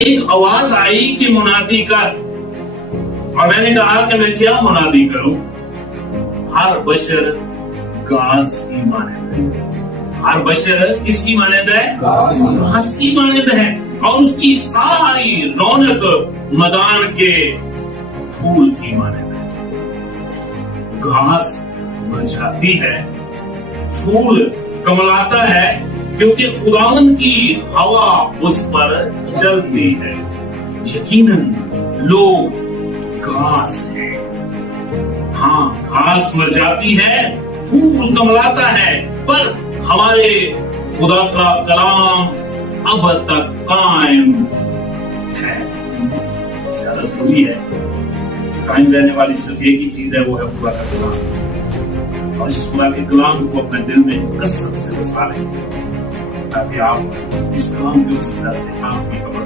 ایک آواز آئی کہ منادی کر، اور میں نے کہا کہ میں کیا منادی کروں؟ ہر بشر گھاس کی مانند ہے۔ ہر بشر کس کی مانند ہے؟ گھاس کی مانند ہے، اور اس کی ساری رونق میدان کے پھول کی مانند ہے۔ گھاس مرجھاتی ہے، پھول کملاتا ہے، کیونکہ خداوند کی ہوا اس پر چلتی ہے۔ یقیناً لوگ گھاس ہیں، ہاں گھاس مر جاتی ہے، پھول کملاتا ہے، پر ہمارے خدا کا کلام اب تک قائم ہے۔ زیادہ ضروری ہے، قائم رہنے والی صرف ایک ہی چیز ہے، وہ ہے خدا کا کلام، اور اس خدا کے کلام کو اپنے دل میں کثرت سے بسا لیں، تاکہ آپ اس کلام کے وسیلہ سے آپ کی خبر